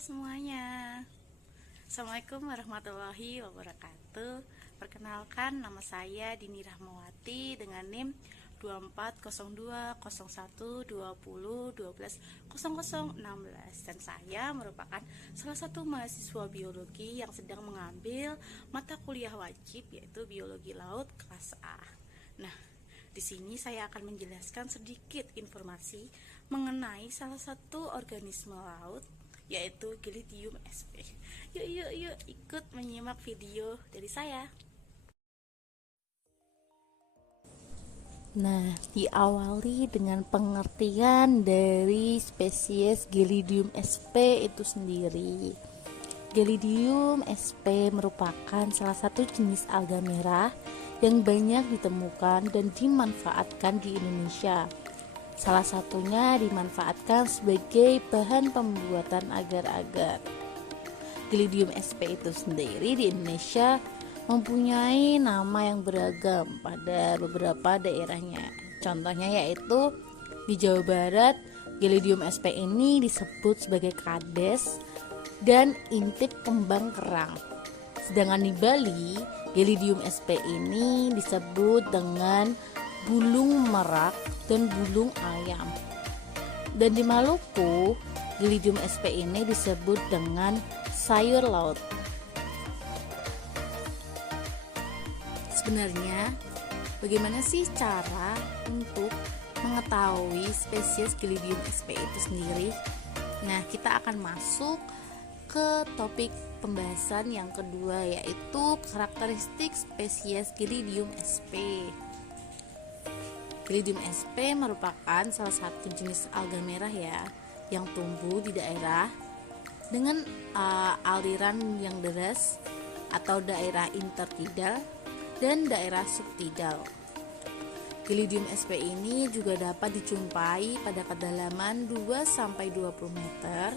semuanya. Assalamualaikum warahmatullahi wabarakatuh. Perkenalkan, nama saya Dini Rahmawati dengan NIM 24020120120016 dan saya merupakan salah satu mahasiswa biologi yang sedang mengambil mata kuliah wajib yaitu biologi laut kelas A. Nah, di sini saya akan menjelaskan sedikit informasi mengenai salah satu organisme laut yaitu Gelidium sp. Yuk ikut menyimak video dari saya. Nah, diawali dengan pengertian dari spesies Gelidium sp itu sendiri. Gelidium sp merupakan salah satu jenis alga merah yang banyak ditemukan dan dimanfaatkan di Indonesia. Salah satunya dimanfaatkan sebagai bahan pembuatan agar-agar. Gelidium sp itu sendiri di Indonesia mempunyai nama yang beragam pada beberapa daerahnya. Contohnya yaitu di Jawa Barat, Gelidium sp ini disebut sebagai kades dan intip kembang kerang. Sedangkan di Bali, Gelidium sp ini disebut dengan bulung merak dan bulung ayam. Dan di Maluku, Gelidium sp ini disebut dengan sayur laut. Sebenarnya, bagaimana sih cara untuk mengetahui spesies Gelidium sp itu sendiri? Nah, kita akan masuk ke topik pembahasan yang kedua, yaitu karakteristik spesies Gelidium sp. Gelidium sp merupakan salah satu jenis alga merah ya, yang tumbuh di daerah dengan aliran yang deras atau daerah intertidal dan daerah subtidal. Gelidium sp ini juga dapat dijumpai pada kedalaman 2-20 meter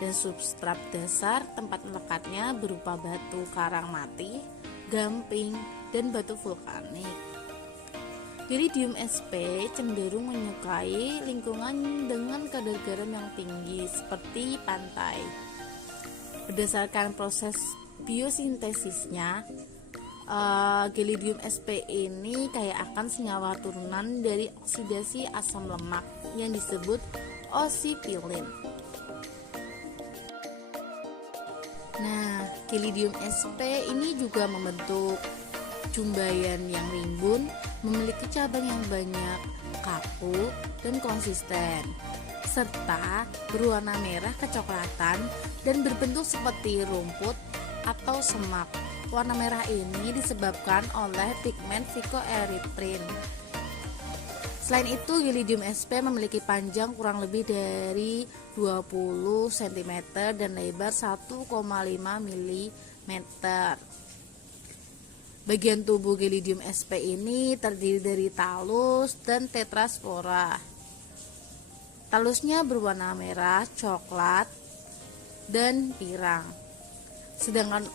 dan substrat dasar tempat melekatnya berupa batu karang mati, gamping, dan batu vulkanik. Gelidium sp cenderung menyukai lingkungan dengan kadar garam yang tinggi seperti pantai. Berdasarkan proses biosintesisnya, Gelidium sp ini kaya akan senyawa turunan dari oksidasi asam lemak yang disebut osipilin. Nah, Gelidium sp ini juga membentuk jumbayan yang rimbun, memiliki cabang yang banyak, kaku, dan konsisten, serta berwarna merah kecoklatan dan berbentuk seperti rumput atau semak. Warna merah ini disebabkan oleh pigmen phycoerythrin. Selain itu, Gelidium sp memiliki panjang kurang lebih dari 20 cm dan lebar 1,5 mm. Bagian tubuh Gelidium sp ini terdiri dari talus dan tetraspora. Talusnya berwarna merah, coklat, dan pirang. Sedangkan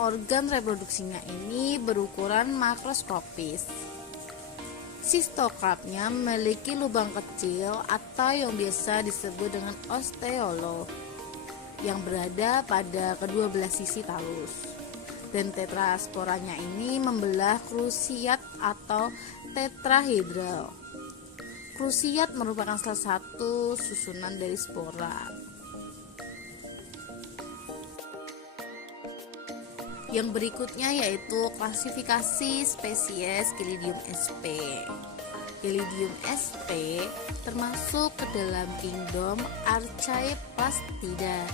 organ reproduksinya ini berukuran makroskopis. Sistokarpnya memiliki lubang kecil atau yang biasa disebut dengan osteolo yang berada pada kedua belah sisi talus. Dan tetrasporanya ini membelah krusiat atau tetrahedral. Krusiat merupakan salah satu susunan dari spora. Yang berikutnya yaitu klasifikasi spesies Gelidium sp. Gelidium sp termasuk ke dalam kingdom Archaeplastida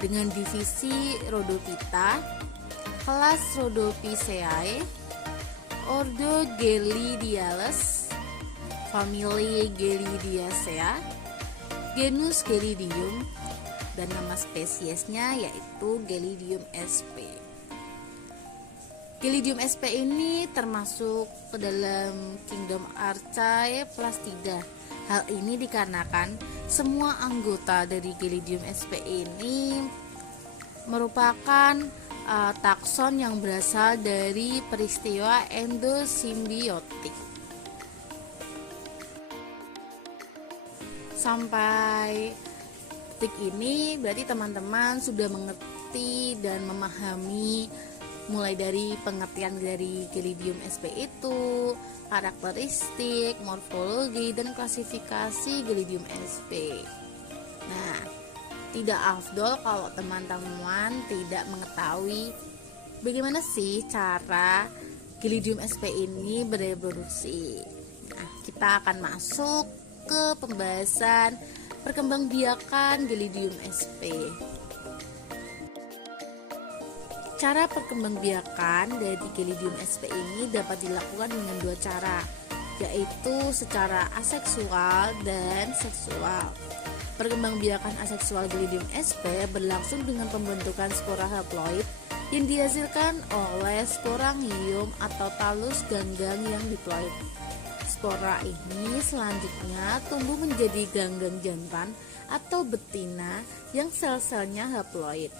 dengan divisi Rhodophyta, kelas Rhodopiceae, ordo Gelidiales, famili Gelidiacea, genus Gelidium, dan nama spesiesnya yaitu Gelidium sp. Gelidium sp ini termasuk ke dalam kingdom Archaeplastida. Hal ini dikarenakan semua anggota dari Gelidium sp ini merupakan takson yang berasal dari peristiwa endosimbiotik. Sampai karakteristik ini berarti teman-teman sudah mengerti dan memahami mulai dari pengertian dari Gelidium sp itu, karakteristik, morfologi, dan klasifikasi Gelidium sp. Nah, tidak afdol kalau teman-teman tidak mengetahui bagaimana sih cara Gelidium sp ini bereproduksi. Nah, kita akan masuk ke pembahasan perkembangbiakan Gelidium sp. Cara perkembangbiakan dari Gelidium sp ini dapat dilakukan dengan dua cara, yaitu secara aseksual dan seksual. Perkembangbiakan aseksual Gelidium sp berlangsung dengan pembentukan spora haploid yang dihasilkan oleh sporangium atau talus ganggang yang diploid. Spora ini selanjutnya tumbuh menjadi ganggang jantan atau betina yang sel-selnya haploid.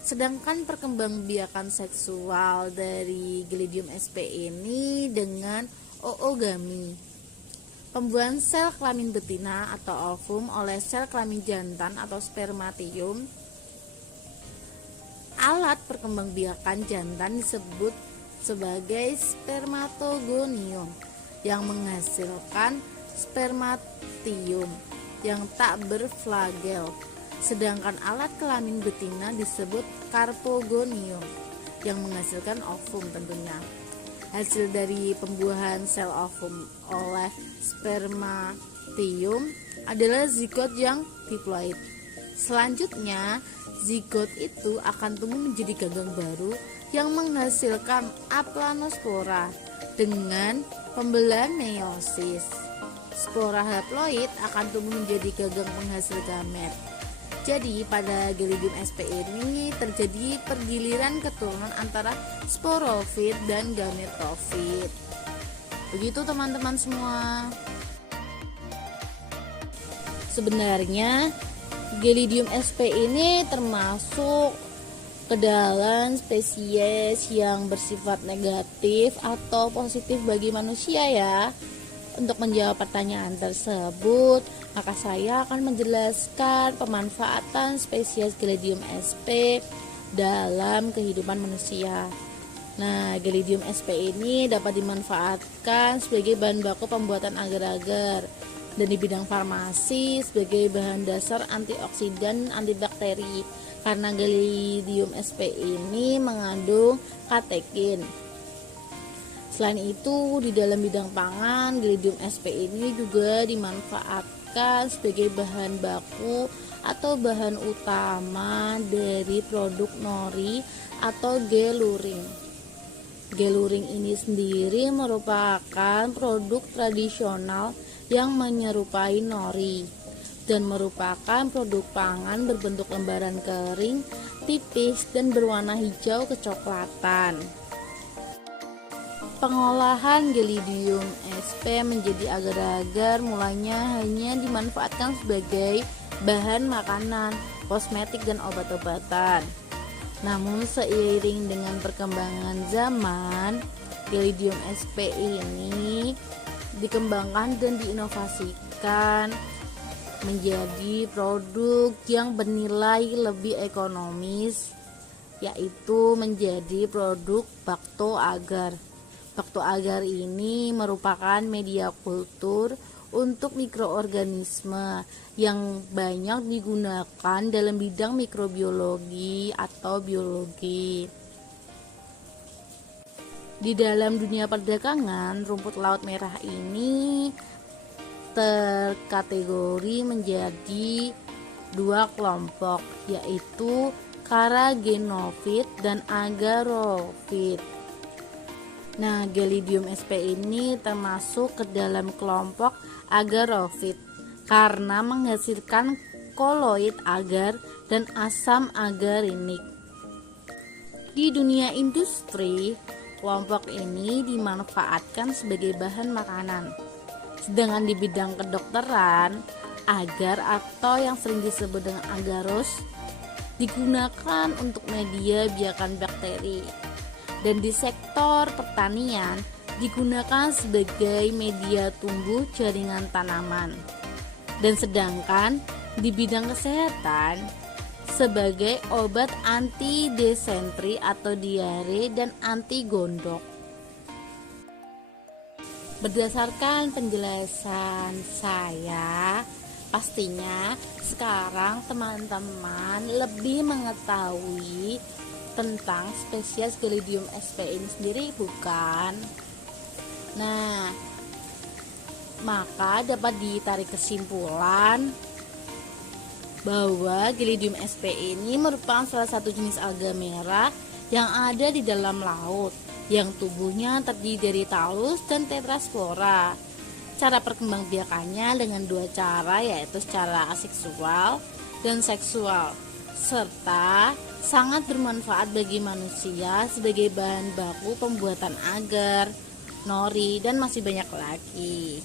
Sedangkan perkembangbiakan seksual dari Gelidium sp ini dengan oogami. Pembuahan sel kelamin betina atau ovum oleh sel kelamin jantan atau spermatium. Alat perkembangbiakan jantan disebut sebagai spermatogonium yang menghasilkan spermatium yang tak berflagel. Sedangkan alat kelamin betina disebut carpogonium yang menghasilkan ovum tentunya. Hasil dari pembuahan sel ovum oleh spermatium adalah zigot yang diploid. Selanjutnya, zigot itu akan tumbuh menjadi ganggang baru yang menghasilkan aplanospora dengan pembelahan meiosis. Spora haploid akan tumbuh menjadi ganggang penghasil gamet. Jadi pada Gelidium sp ini terjadi pergiliran keturunan antara sporofit dan gametofit. Begitu teman-teman semua. Sebenarnya Gelidium sp ini termasuk ke dalam spesies yang bersifat negatif atau positif bagi manusia ya. Untuk menjawab pertanyaan tersebut, maka saya akan menjelaskan pemanfaatan spesies Gelidium sp dalam kehidupan manusia. Nah, Gelidium sp ini dapat dimanfaatkan sebagai bahan baku pembuatan agar-agar dan di bidang farmasi sebagai bahan dasar antioksidan antibakteri karena Gelidium sp ini mengandung katekin. Selain itu, di dalam bidang pangan, Gelidium sp ini juga dimanfaatkan sebagai bahan baku atau bahan utama dari produk nori atau geluring. Geluring ini sendiri merupakan produk tradisional yang menyerupai nori dan merupakan produk pangan berbentuk lembaran kering, tipis, dan berwarna hijau kecoklatan. Pengolahan Gelidium sp menjadi agar-agar mulanya hanya dimanfaatkan sebagai bahan makanan, kosmetik, dan obat-obatan. Namun seiring dengan perkembangan zaman, Gelidium sp ini dikembangkan dan diinovasikan menjadi produk yang bernilai lebih ekonomis, yaitu menjadi produk bakto-agar. Bakto-agar ini merupakan media kultur untuk mikroorganisme yang banyak digunakan dalam bidang mikrobiologi atau biologi. Di dalam dunia perdagangan, rumput laut merah ini terkategori menjadi dua kelompok, yaitu Carrageenophyte dan Agarophyte. Nah, Gelidium sp ini termasuk ke dalam kelompok Agarophyte karena menghasilkan koloid agar dan asam agarinik. Di dunia industri, kelompok ini dimanfaatkan sebagai bahan makanan. Sedangkan di bidang kedokteran, agar atau yang sering disebut dengan agarose digunakan untuk media biakan bakteri. Dan di sektor pertanian digunakan sebagai media tumbuh jaringan tanaman. Dan sedangkan di bidang kesehatan sebagai obat anti desentri atau diare dan anti gondok. Berdasarkan penjelasan saya, pastinya sekarang teman-teman lebih mengetahui tentang spesies Gelidium sp ini sendiri, bukan? Nah, maka dapat ditarik kesimpulan bahwa Gelidium sp ini merupakan salah satu jenis alga merah yang ada di dalam laut, yang tubuhnya terdiri dari talus dan tetraspora. Cara perkembangbiakannya dengan dua cara, yaitu secara aseksual dan seksual, serta sangat bermanfaat bagi manusia sebagai bahan baku pembuatan agar, nori, dan masih banyak lagi.